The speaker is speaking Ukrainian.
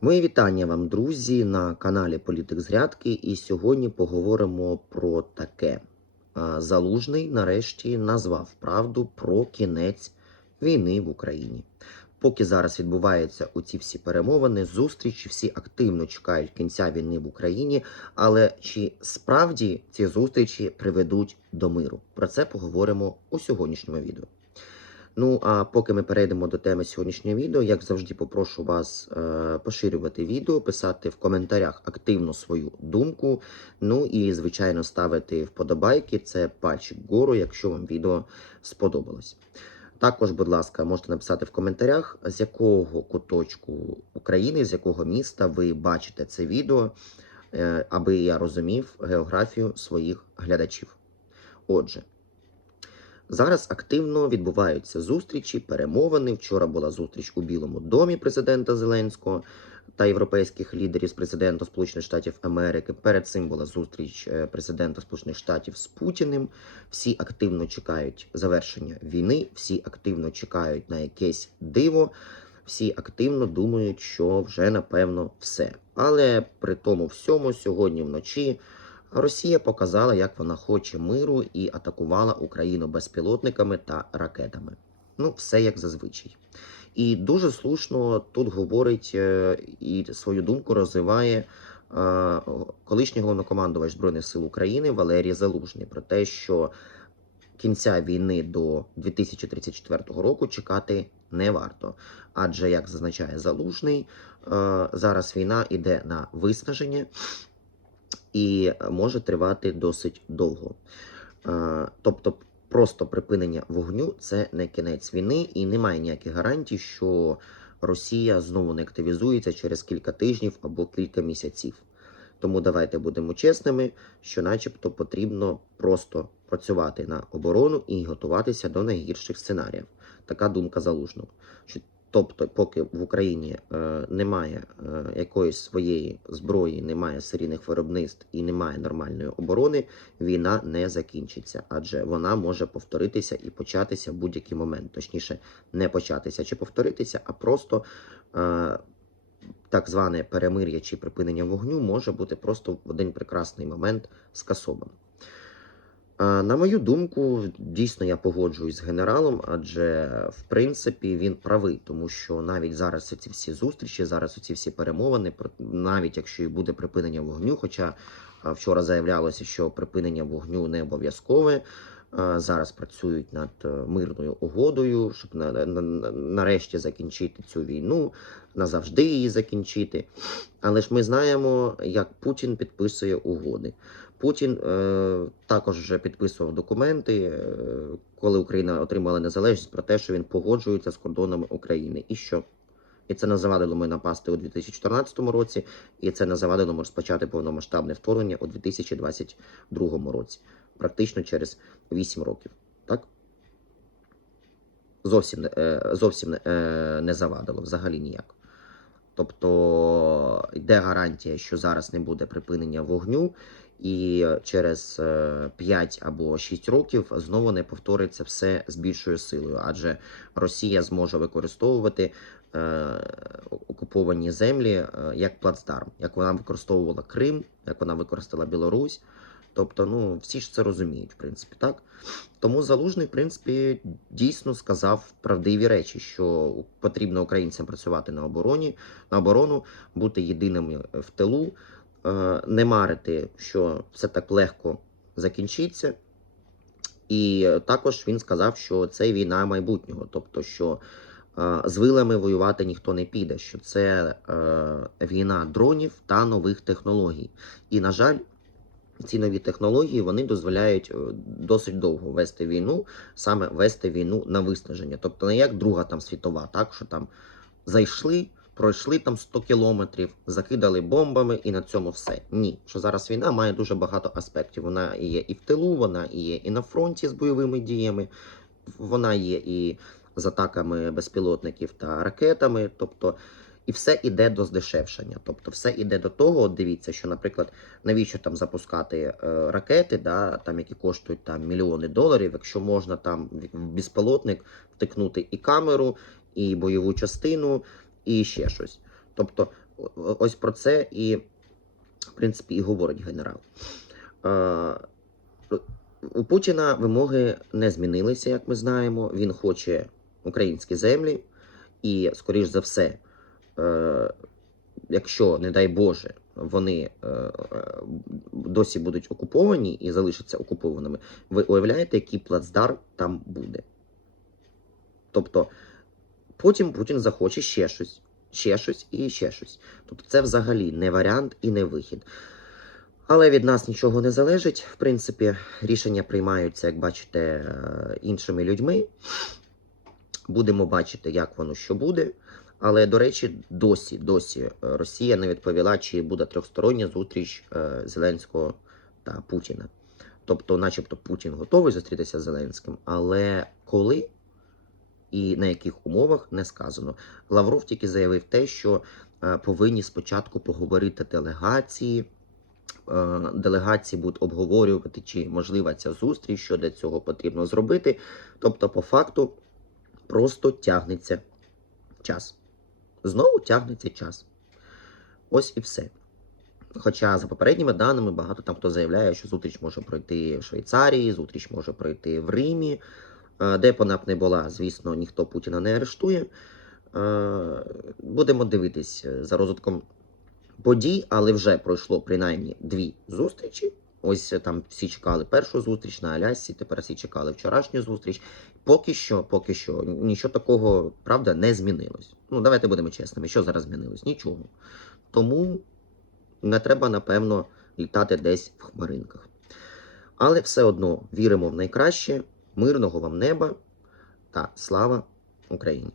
Мої вітання вам, друзі, на каналі Політик з Грядки. І сьогодні поговоримо про таке. Залужний нарешті назвав правду про кінець війни в Україні. Поки зараз відбуваються оці всі перемовини, зустрічі, всі активно чекають кінця війни в Україні. Але чи справді ці зустрічі приведуть до миру? Про це поговоримо у сьогоднішньому відео. Ну а поки ми перейдемо до теми сьогоднішнього відео, як завжди, попрошу вас е, поширювати відео, писати в коментарях активно свою думку. Ну і звичайно ставити вподобайки. Це пальчик вгору, якщо вам відео сподобалось. Також, будь ласка, можете написати в коментарях, з якого куточку України, з якого міста ви бачите це відео, е, аби я розумів географію своїх глядачів. Отже. Зараз активно відбуваються зустрічі, перемовини. Вчора була зустріч у Білому домі президента Зеленського та європейських лідерів з президентом Сполучених Штатів Америки. Перед цим була зустріч е, президента Сполучених Штатів з Путіним. Всі активно чекають завершення війни, всі активно чекають на якесь диво. Всі активно думають, що вже напевно все. Але при тому всьому сьогодні вночі. Росія показала, як вона хоче миру і атакувала Україну безпілотниками та ракетами. Ну, все як зазвичай. І дуже слушно тут говорить е, і свою думку розвиває е, колишній головнокомандувач Збройних сил України Валерій Залужний про те, що кінця війни до 2034 року чекати не варто. Адже, як зазначає Залужний, е, зараз війна йде на виснаження і може тривати досить довго. Е, Тобто, просто припинення вогню це не кінець війни, і немає ніяких гарантій, що Росія знову не активізується через кілька тижнів або кілька місяців. Тому давайте будемо чесними, що, начебто, потрібно просто працювати на оборону і готуватися до найгірших сценаріїв. Така думка залужного. Тобто, поки в Україні е, немає е, якоїсь своєї зброї, немає серійних виробництв і немає нормальної оборони, війна не закінчиться, адже вона може повторитися і початися в будь-який момент. Точніше, не початися чи повторитися, а просто е, так зване перемир'я чи припинення вогню може бути просто в один прекрасний момент скасовано. На мою думку, дійсно я погоджуюсь з генералом, адже в принципі він правий, тому що навіть зараз ці всі зустрічі, зараз ці всі перемовини, навіть якщо і буде припинення вогню, хоча вчора заявлялося, що припинення вогню не обов'язкове. А, Зараз працюють над е, мирною угодою, щоб на, на, на- нарешті закінчити цю війну, назавжди її закінчити. Але ж ми знаємо, як Путін підписує угоди. Путін е, також вже підписував документи, е, коли Україна отримала незалежність, про те, що він погоджується з кордонами України. І що? І це не завадило ми напасти у 2014 році, і це не завадило ми розпочати повномасштабне вторгнення у 2022 році, практично через 8 років. Так? Зовсім, е, зовсім е, не завадило, взагалі ніяк. Тобто йде гарантія, що зараз не буде припинення вогню, і через 5 або 6 років знову не повториться все з більшою силою, адже Росія зможе використовувати е, окуповані землі е, як плацдарм, як вона використовувала Крим, як вона використала Білорусь. Тобто, ну всі ж це розуміють, в принципі, так. Тому залужний, в принципі, дійсно сказав правдиві речі, що потрібно українцям працювати на обороні, на оборону, бути єдиними в тилу, е, не марити, що все так легко закінчиться. І також він сказав, що це війна майбутнього, тобто, що е, з вилами воювати ніхто не піде, що це е, війна дронів та нових технологій. І, на жаль, ці нові технології вони дозволяють е, досить довго вести війну, саме вести війну на виснаження. Тобто не як Друга там світова, так що там зайшли, пройшли там 100 кілометрів, закидали бомбами і на цьому все. Ні, що зараз війна має дуже багато аспектів. Вона є і в тилу, вона є і на фронті з бойовими діями, вона є і з атаками безпілотників та ракетами. Тобто, і все іде до здешевшення. Тобто, все іде до того. От дивіться, що, наприклад, навіщо там запускати е, ракети, да, там які коштують там мільйони доларів, якщо можна там в безпілотник втикнути і камеру, і бойову частину, і ще щось. Тобто ось про це і, в принципі, і говорить генерал. У Путіна вимоги не змінилися, як ми знаємо. Він хоче українські землі, і, скоріш за все, е, якщо, не дай Боже, вони е, е, досі будуть окуповані і залишаться окупованими, ви уявляєте, який плацдарм там буде? Тобто, потім Путін захоче ще щось, ще щось і ще щось. Тобто, це взагалі не варіант і не вихід. Але від нас нічого не залежить. В принципі, рішення приймаються, як бачите, е, іншими людьми. Будемо бачити, як воно що буде. Але, до речі, досі, досі Росія не відповіла, чи буде трьохстороння зустріч е, Зеленського та Путіна. Тобто, начебто, Путін готовий зустрітися з Зеленським, але коли і на яких умовах не сказано. Лавров тільки заявив те, що е, повинні спочатку поговорити делегації. Е, Делегації будуть обговорювати, чи можлива ця зустріч, що для цього потрібно зробити. Тобто, по факту, просто тягнеться час. Знову тягнеться час. Ось і все. Хоча за попередніми даними багато там хто заявляє, що зустріч може пройти в Швейцарії, зустріч може пройти в Римі. Е, Де б вона б не була, звісно, ніхто Путіна не арештує. Е, Будемо дивитись за розвитком подій, але вже пройшло принаймні дві зустрічі. Ось е, там всі чекали першу зустріч на Алясі, тепер всі чекали вчорашню зустріч. Поки що, поки що, нічого такого, правда, не змінилось. Ну, давайте будемо чесними, що зараз змінилось? Нічого. Тому не треба, напевно, літати десь в хмаринках. Але все одно віримо в найкраще, мирного вам неба та слава Україні!